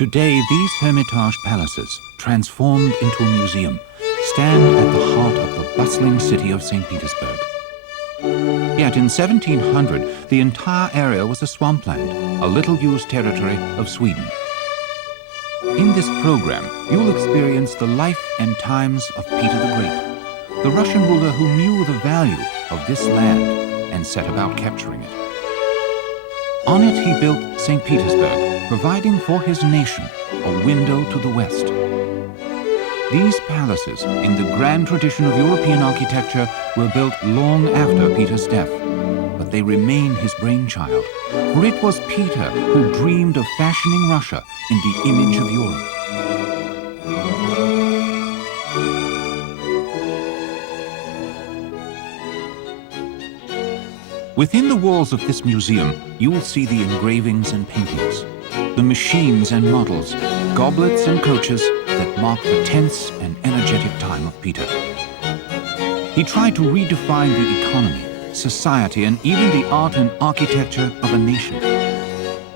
Today, these Hermitage palaces, transformed into a museum, stand at the heart of the bustling city of St. Petersburg. Yet in 1700, the entire area was a swampland, a little-used territory of Sweden. In this program, you'll experience the life and times of Peter the Great, the Russian ruler who knew the value of this land and set about capturing it. On it, he built St. Petersburg, providing for his nation a window to the west. These palaces, in the grand tradition of European architecture, were built long after Peter's death, but they remain his brainchild, for it was Peter who dreamed of fashioning Russia in the image of Europe. Within the walls of this museum, you will see the engravings and paintings, the machines and models, goblets and coaches that mark the tense and energetic time of Peter. He tried to redefine the economy, society, and even the art and architecture of a nation.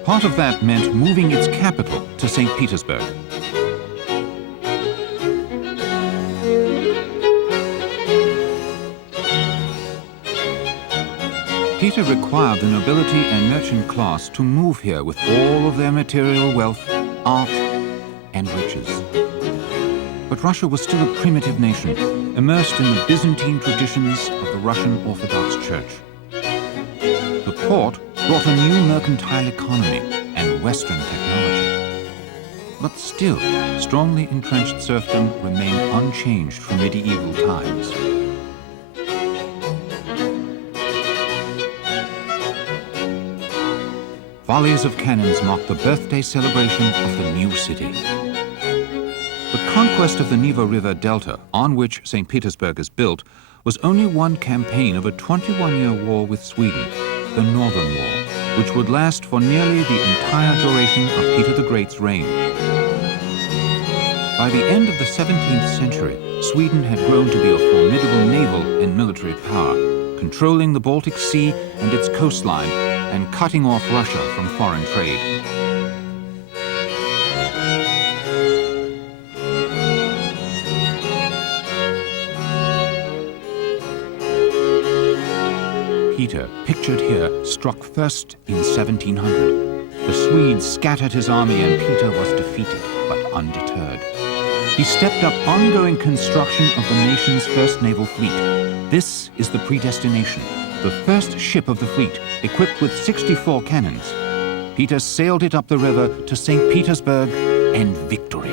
Part of that meant moving its capital to St. Petersburg. Peter required the nobility and merchant class to move here with all of their material wealth, art, and riches. But Russia was still a primitive nation, immersed in the Byzantine traditions of the Russian Orthodox Church. The port brought a new mercantile economy and Western technology. But still, strongly entrenched serfdom remained unchanged from medieval times. Volleys of cannons marked the birthday celebration of the new city. The conquest of the Neva River Delta, on which St. Petersburg is built, was only one campaign of a 21-year war with Sweden, the Northern War, which would last for nearly the entire duration of Peter the Great's reign. By the end of the 17th century, Sweden had grown to be a formidable naval and military power, controlling the Baltic Sea and its coastline, and cutting off Russia from foreign trade. Peter, pictured here, struck first in 1700. The Swedes scattered his army and Peter was defeated, but undeterred. He stepped up ongoing construction of the nation's first naval fleet. This is the Predestination, the first ship of the fleet, equipped with 64 cannons. Peter sailed it up the river to St. Petersburg and victory.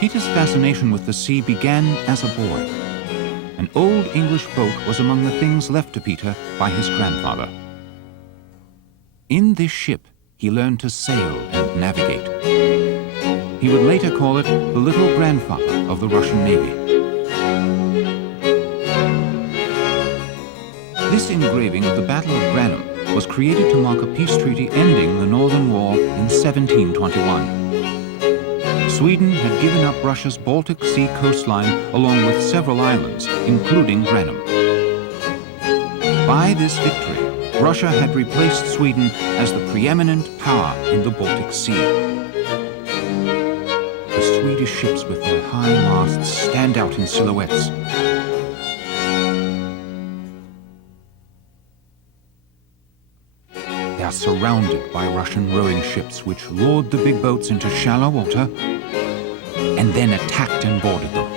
Peter's fascination with the sea began as a boy. An old English boat was among the things left to Peter by his grandfather. In this ship, he learned to sail and navigate. He would later call it the little grandfather of the Russian Navy. This engraving of the Battle of Granum was created to mark a peace treaty ending the Northern War in 1721. Sweden had given up Russia's Baltic Sea coastline along with several islands, including Granum. By this victory, Russia had replaced Sweden as the preeminent power in the Baltic Sea. The Swedish ships with their high masts stand out in silhouettes. They are surrounded by Russian rowing ships which lured the big boats into shallow water and then attacked and boarded them.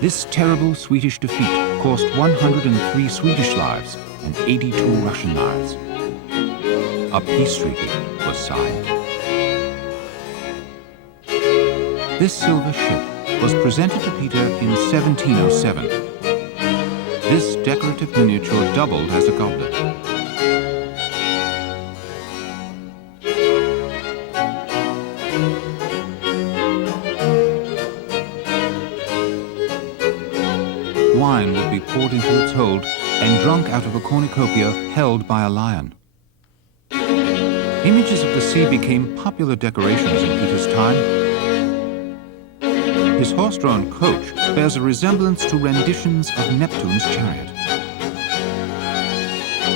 This terrible Swedish defeat cost 103 Swedish lives and 82 Russian lives. A peace treaty was signed. This silver ship was presented to Peter in 1707. This decorative miniature doubled as a goblet. Wine would be poured into its hold and drunk out of a cornucopia held by a lion. Images of the sea became popular decorations in Peter's time. His horse-drawn coach bears a resemblance to renditions of Neptune's chariot.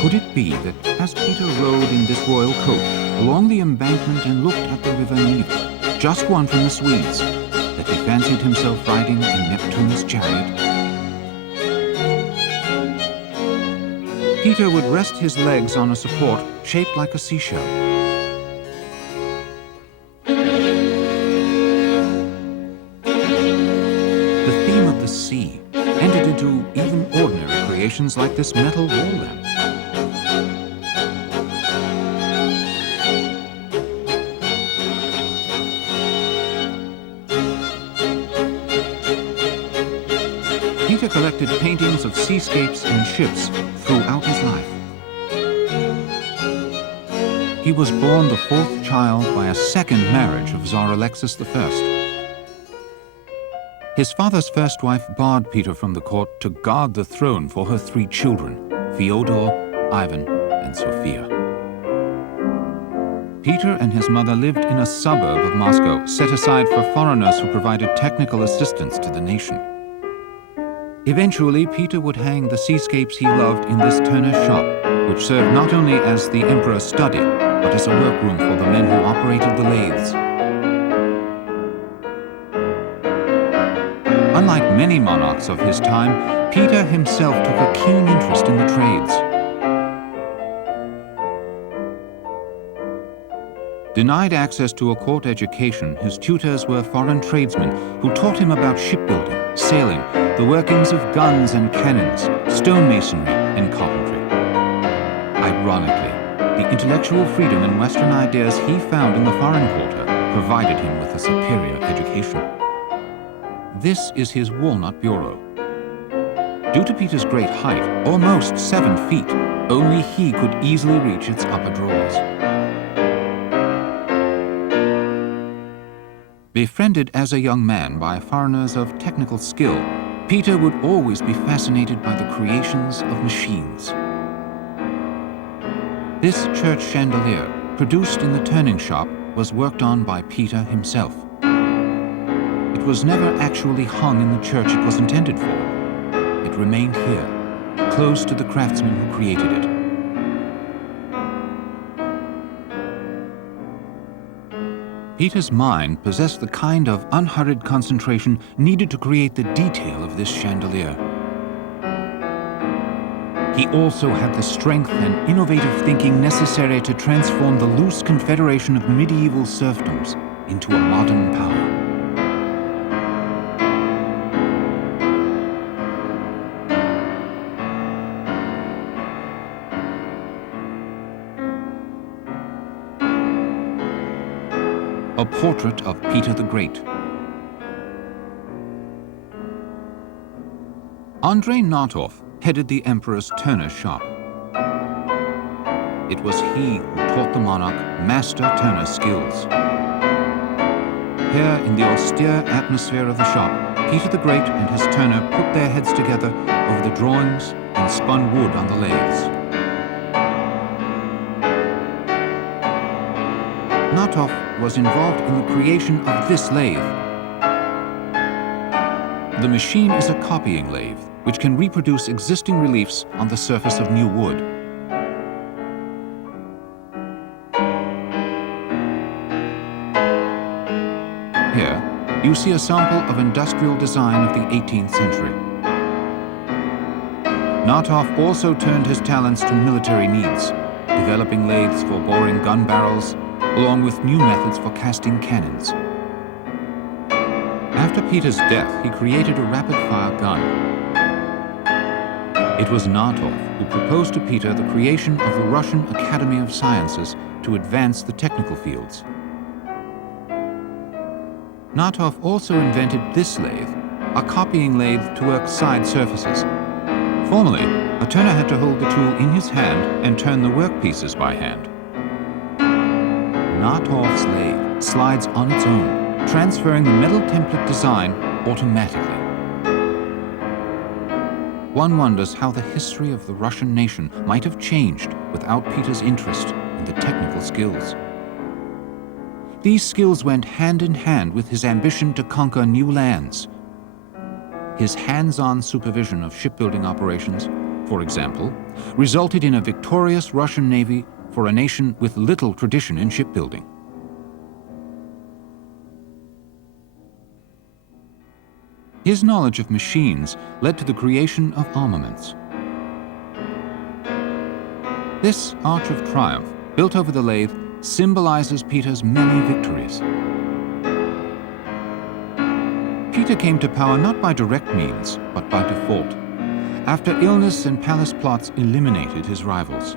Could it be that as Peter rode in this royal coach along the embankment and looked at the river Neva, just one from the Swedes, that he fancied himself riding in Neptune's chariot? Peter would rest his legs on a support shaped like a seashell. The theme of the sea entered into even ordinary creations like this metal wall lamp. Peter collected paintings of seascapes and ships throughout his life. He was born the fourth child by a second marriage of Tsar Alexis I. His father's first wife barred Peter from the court to guard the throne for her three children, Fyodor, Ivan, and Sophia. Peter and his mother lived in a suburb of Moscow, set aside for foreigners who provided technical assistance to the nation. Eventually, Peter would hang the seascapes he loved in this Turner shop, which served not only as the emperor's study, but as a workroom for the men who operated the lathes. Unlike many monarchs of his time, Peter himself took a keen interest in the trades. Denied access to a court education, his tutors were foreign tradesmen who taught him about shipbuilding, sailing, the workings of guns and cannons, stonemasonry, and carpentry. Ironically, the intellectual freedom and Western ideas he found in the foreign quarter provided him with a superior education. This is his walnut bureau. Due to Peter's great height, almost 7 feet, only he could easily reach its upper drawers. Befriended as a young man by foreigners of technical skill, Peter would always be fascinated by the creations of machines. This church chandelier, produced in the turning shop, was worked on by Peter himself. It was never actually hung in the church it was intended for. It remained here, close to the craftsman who created it. Peter's mind possessed the kind of unhurried concentration needed to create the detail of this chandelier. He also had the strength and innovative thinking necessary to transform the loose confederation of medieval serfdoms into a modern power. A portrait of Peter the Great. Andrei Nautov headed the emperor's Turner shop. It was he who taught the monarch master Turner skills. Here, in the austere atmosphere of the shop, Peter the Great and his Turner put their heads together over the drawings and spun wood on the lathes. Nautov was involved in the creation of this lathe. The machine is a copying lathe, which can reproduce existing reliefs on the surface of new wood. Here, you see a sample of industrial design of the 18th century. Nautov also turned his talents to military needs, developing lathes for boring gun barrels, along with new methods for casting cannons. After Peter's death, he created a rapid-fire gun. It was Nautov who proposed to Peter the creation of the Russian Academy of Sciences to advance the technical fields. Nautov also invented this lathe, a copying lathe to work side surfaces. Formerly, a turner had to hold the tool in his hand and turn the workpieces by hand. Nautov's lathe slides on its own, transferring the metal template design automatically. One wonders how the history of the Russian nation might have changed without Peter's interest in the technical skills. These skills went hand in hand with his ambition to conquer new lands. His hands-on supervision of shipbuilding operations for example, resulted in a victorious Russian navy for a nation with little tradition in shipbuilding. His knowledge of machines led to the creation of armaments. This Arch of Triumph, built over the lathe, symbolizes Peter's many victories. Peter came to power not by direct means, but by default, after illness and palace plots eliminated his rivals.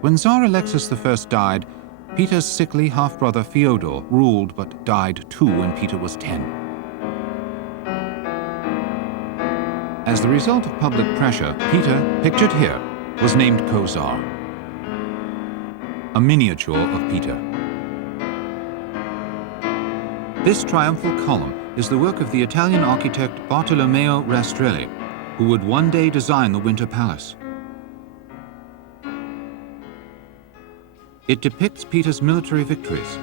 When Tsar Alexis I died, Peter's sickly half-brother Fyodor ruled but died too when Peter was 10. As the result of public pressure, Peter, pictured here, was named co-Tsar, a miniature of Peter. This triumphal column is the work of the Italian architect Bartolomeo Rastrelli, who would one day design the Winter Palace. It depicts Peter's military victories.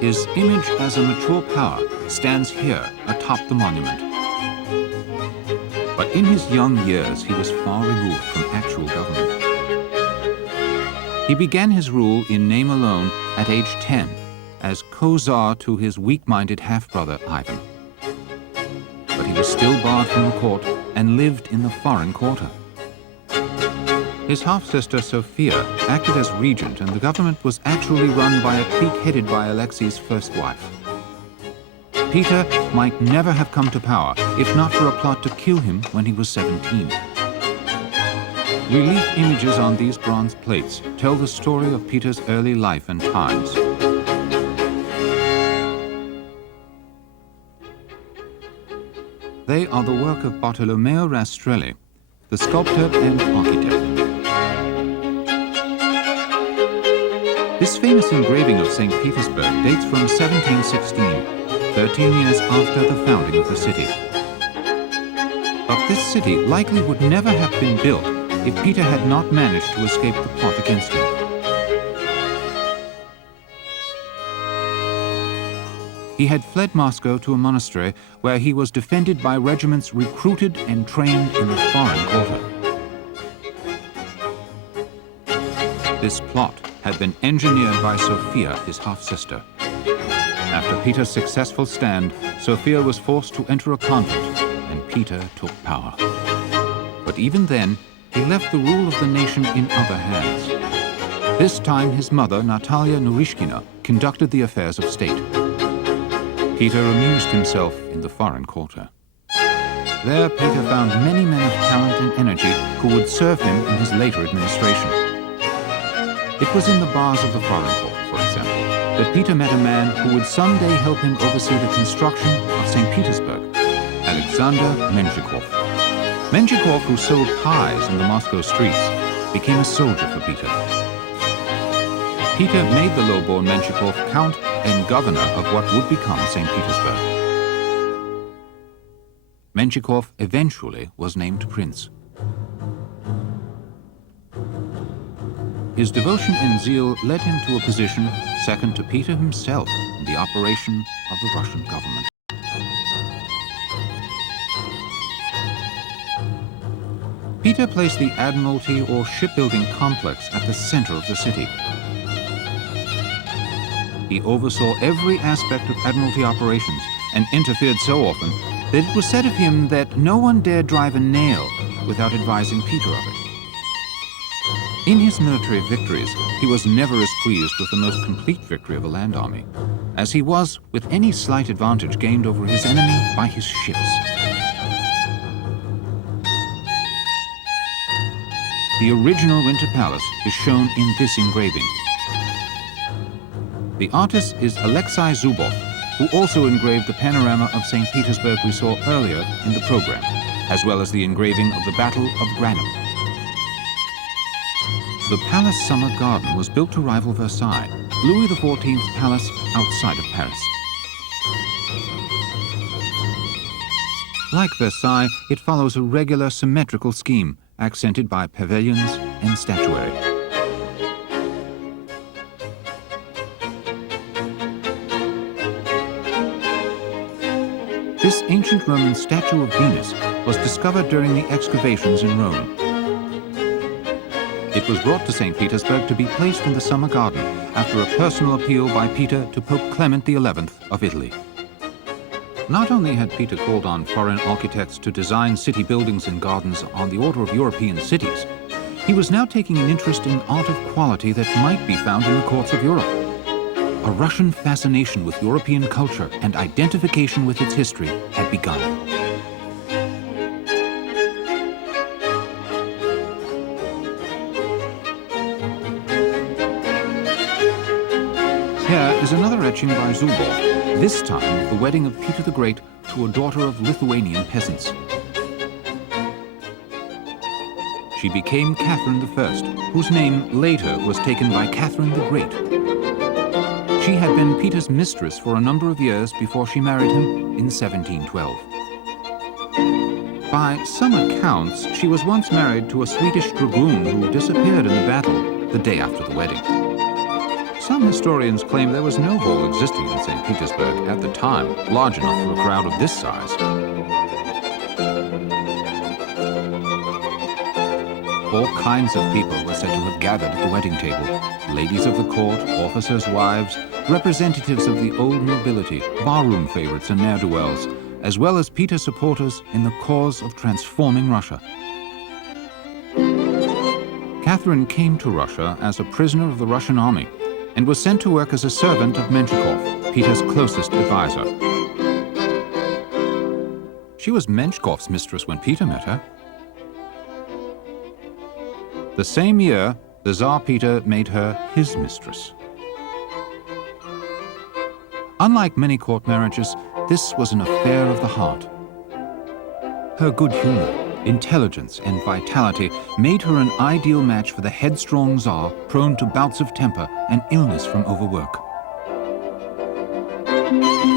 His image as a mature power stands here atop the monument. But in his young years, he was far removed from actual government. He began his rule in name alone at age 10 as co-Tsar to his weak-minded half-brother Ivan. But he was still barred from the court and lived in the foreign quarter. His half-sister Sophia acted as regent, and the government was actually run by a clique headed by Alexei's first wife. Peter might never have come to power if not for a plot to kill him when he was 17. Relief images on these bronze plates tell the story of Peter's early life and times. They are the work of Bartolomeo Rastrelli, the sculptor and architect. This famous engraving of St. Petersburg dates from 1716, 13 years after the founding of the city. But this city likely would never have been built if Peter had not managed to escape the plot against him. He had fled Moscow to a monastery where he was defended by regiments recruited and trained in the foreign quarter. This plot had been engineered by Sophia, his half-sister. After Peter's successful stand, Sophia was forced to enter a convent, and Peter took power. But even then, he left the rule of the nation in other hands. This time, his mother, Natalia Naryshkina, conducted the affairs of state. Peter amused himself in the foreign quarter. There, Peter found many men of talent and energy who would serve him in his later administration. It was in the bars of the foreign court, for example, that Peter met a man who would someday help him oversee the construction of St. Petersburg, Alexander Menshikov. Menshikov, who sold pies in the Moscow streets, became a soldier for Peter. Peter made the low-born Menshikov count and governor of what would become St. Petersburg. Menshikov eventually was named prince. His devotion and zeal led him to a position second to Peter himself in the operation of the Russian government. Peter placed the Admiralty or shipbuilding complex at the center of the city. He oversaw every aspect of Admiralty operations and interfered so often that it was said of him that no one dared drive a nail without advising Peter of it. In his military victories, he was never as pleased with the most complete victory of a land army as he was with any slight advantage gained over his enemy by his ships. The original Winter Palace is shown in this engraving. The artist is Alexei Zubov, who also engraved the panorama of St. Petersburg we saw earlier in the program, as well as the engraving of the Battle of Granum. The Palace Summer Garden was built to rival Versailles, Louis XIV's palace outside of Paris. Like Versailles, it follows a regular symmetrical scheme, accented by pavilions and statuary. this ancient Roman statue of Venus was discovered during the excavations in Rome. It was brought to St. Petersburg to be placed in the Summer Garden after a personal appeal by Peter to Pope Clement XI of Italy. Not only had Peter called on foreign architects to design city buildings and gardens on the order of European cities, he was now taking an interest in art of quality that might be found in the courts of Europe. A Russian fascination with European culture and identification with its history had begun. Here is another etching by Zubov, this time of the wedding of Peter the Great to a daughter of Lithuanian peasants. She became Catherine I, whose name later was taken by Catherine the Great. She had been Peter's mistress for a number of years before she married him in 1712. By some accounts, she was once married to a Swedish dragoon who disappeared in the battle the day after the wedding. Some historians claim there was no hall existing in St. Petersburg at the time, large enough for a crowd of this size. All kinds of people were said to have gathered at the wedding table. Ladies of the court, officers' wives, representatives of the old nobility, barroom favorites and ne'er-do-wells, as well as Peter supporters in the cause of transforming Russia. Catherine came to Russia as a prisoner of the Russian army and was sent to work as a servant of Menshikov, Peter's closest advisor. She was Menshkov's mistress when Peter met her. The same year, the Tsar Peter made her his mistress. Unlike many court marriages, this was an affair of the heart. Her good humor, intelligence, and vitality made her an ideal match for the headstrong Tsar, prone to bouts of temper and illness from overwork.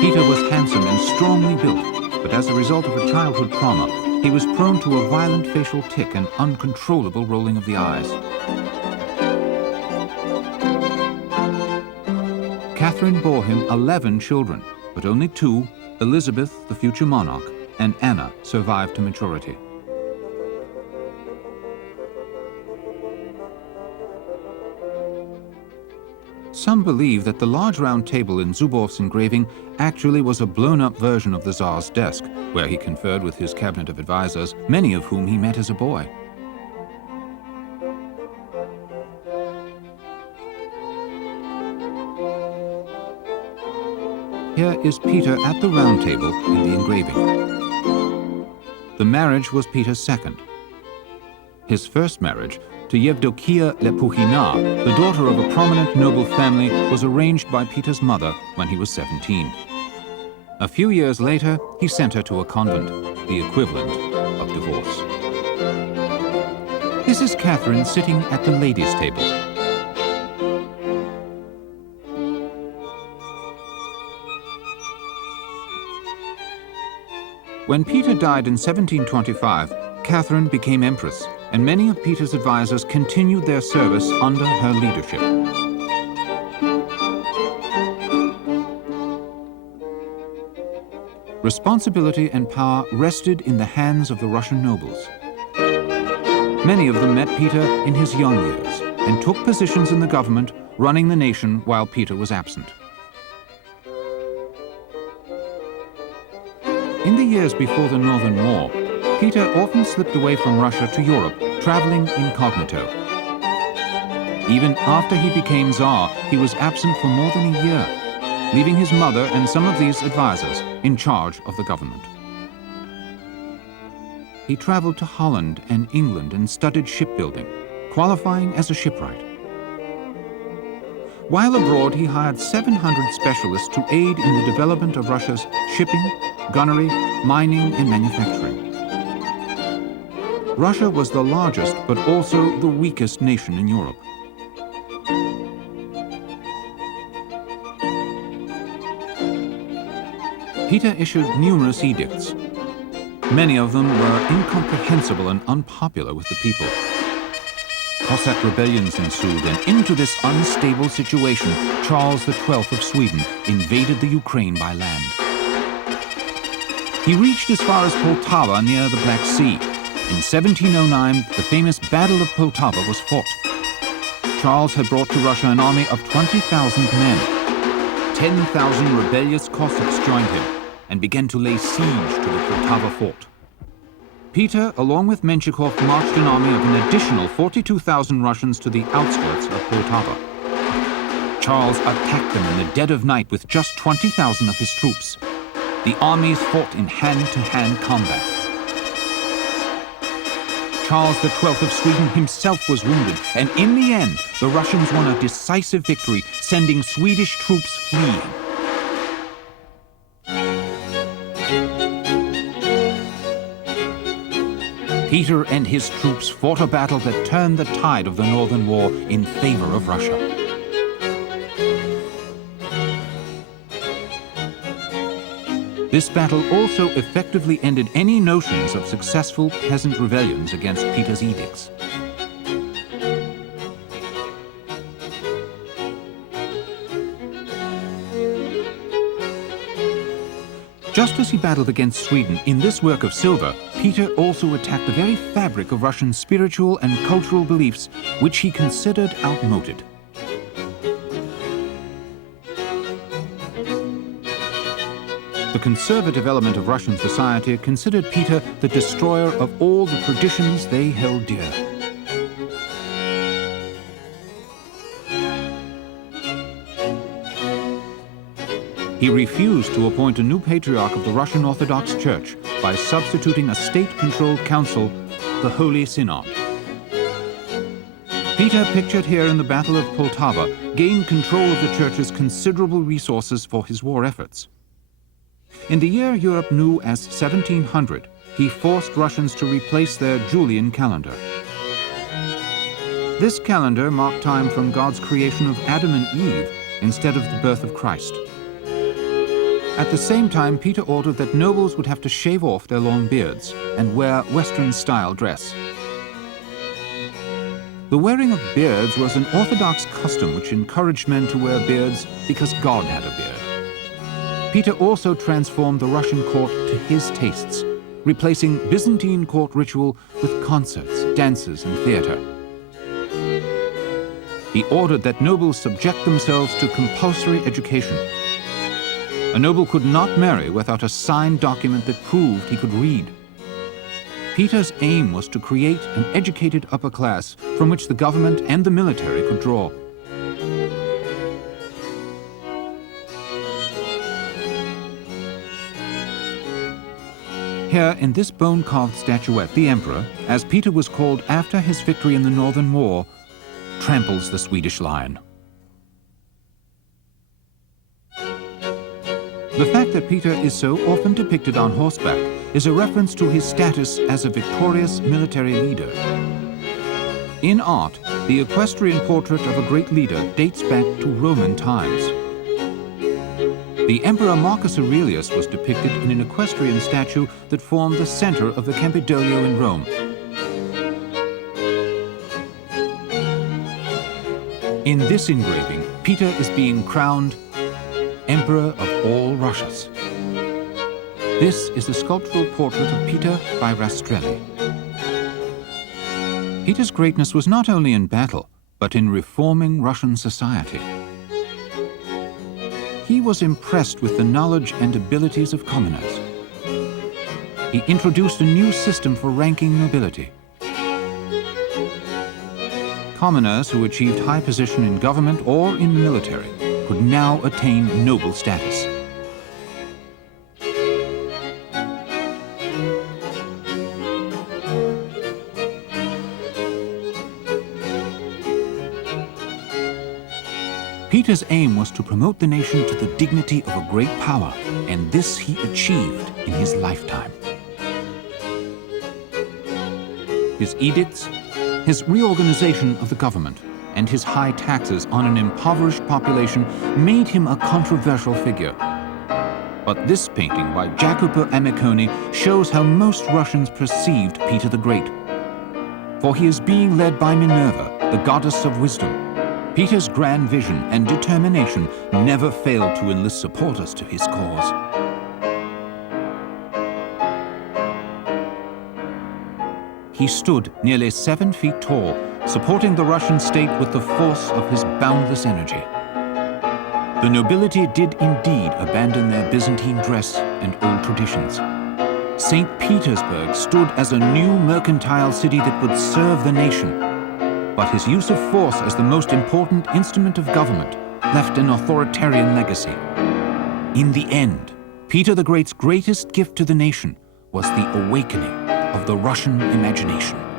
Peter was handsome and strongly built, but as a result of a childhood trauma, he was prone to a violent facial tic and uncontrollable rolling of the eyes. Catherine bore him 11 children, but only 2, Elizabeth, the future monarch, and Anna, survived to maturity. Some believe that the large round table in Zubov's engraving actually was a blown-up version of the Tsar's desk, where he conferred with his cabinet of advisors, many of whom he met as a boy. Here is Peter at the round table in the engraving. The marriage was Peter's second. His first marriage, to Yevdokia Lepukhina, the daughter of a prominent noble family, was arranged by Peter's mother when he was 17. A few years later, he sent her to a convent, the equivalent of divorce. This is Catherine sitting at the ladies' table. When Peter died in 1725, Catherine became empress, and many of Peter's advisors continued their service under her leadership. Responsibility and power rested in the hands of the Russian nobles. Many of them met Peter in his young years and took positions in the government, running the nation while Peter was absent. In the years before the Northern War, Peter often slipped away from Russia to Europe, traveling incognito. Even after he became Tsar, he was absent for more than a year, leaving his mother and some of these advisors in charge of the government. He traveled to Holland and England and studied shipbuilding, qualifying as a shipwright. While abroad, he hired 700 specialists to aid in the development of Russia's shipping, gunnery, mining, and manufacturing. Russia was the largest, but also the weakest nation in Europe. Peter issued numerous edicts. Many of them were incomprehensible and unpopular with the people. Cossack rebellions ensued, and into this unstable situation, Charles XII of Sweden invaded the Ukraine by land. He reached as far as Poltava near the Black Sea. In 1709, the famous Battle of Poltava was fought. Charles had brought to Russia an army of 20,000 men. 10,000 rebellious Cossacks joined him and began to lay siege to the Poltava fort. Peter, along with Menshikov, marched an army of an additional 42,000 Russians to the outskirts of Poltava. Charles attacked them in the dead of night with just 20,000 of his troops. The armies fought in hand-to-hand combat. Charles XII of Sweden himself was wounded, and in the end, the Russians won a decisive victory, sending Swedish troops fleeing. Peter and his troops fought a battle that turned the tide of the Northern War in favor of Russia. This battle also effectively ended any notions of successful peasant rebellions against Peter's edicts. Just as he battled against Sweden in this work of silver, Peter also attacked the very fabric of Russian spiritual and cultural beliefs, which he considered outmoded. The conservative element of Russian society considered Peter the destroyer of all the traditions they held dear. He refused to appoint a new patriarch of the Russian Orthodox Church by substituting a state-controlled council, the Holy Synod. Peter, pictured here in the Battle of Poltava, gained control of the Church's considerable resources for his war efforts. In the year Europe knew as 1700, he forced Russians to replace their Julian calendar. This calendar marked time from God's creation of Adam and Eve instead of the birth of Christ. At the same time, Peter ordered that nobles would have to shave off their long beards and wear Western-style dress. The wearing of beards was an Orthodox custom which encouraged men to wear beards because God had a beard. Peter also transformed the Russian court to his tastes, replacing Byzantine court ritual with concerts, dances, and theater. He ordered that nobles subject themselves to compulsory education. A noble could not marry without a signed document that proved he could read. Peter's aim was to create an educated upper class from which the government and the military could draw. Here, in this bone-carved statuette, the Emperor, as Peter was called after his victory in the Northern War, tramples the Swedish lion. The fact that Peter is so often depicted on horseback is a reference to his status as a victorious military leader. In art, the equestrian portrait of a great leader dates back to Roman times. The Emperor Marcus Aurelius was depicted in an equestrian statue that formed the center of the Campidoglio in Rome. In this engraving, Peter is being crowned Emperor of all Russias. This is a sculptural portrait of Peter by Rastrelli. Peter's greatness was not only in battle, but in reforming Russian society. He was impressed with the knowledge and abilities of commoners. He introduced a new system for ranking nobility. Commoners who achieved high position in government or in the military could now attain noble status. Peter's aim was to promote the nation to the dignity of a great power, and this he achieved in his lifetime. His edicts, his reorganization of the government, and his high taxes on an impoverished population made him a controversial figure. But this painting by Jacopo Amiconi shows how most Russians perceived Peter the Great. For he is being led by Minerva, the goddess of wisdom. Peter's grand vision and determination never failed to enlist supporters to his cause. he stood nearly 7 feet tall, supporting the Russian state with the force of his boundless energy. The nobility did indeed abandon their Byzantine dress and old traditions. St. Petersburg stood as a new mercantile city that would serve the nation. But his use of force as the most important instrument of government left an authoritarian legacy. In the end, Peter the Great's greatest gift to the nation was the awakening of the Russian imagination.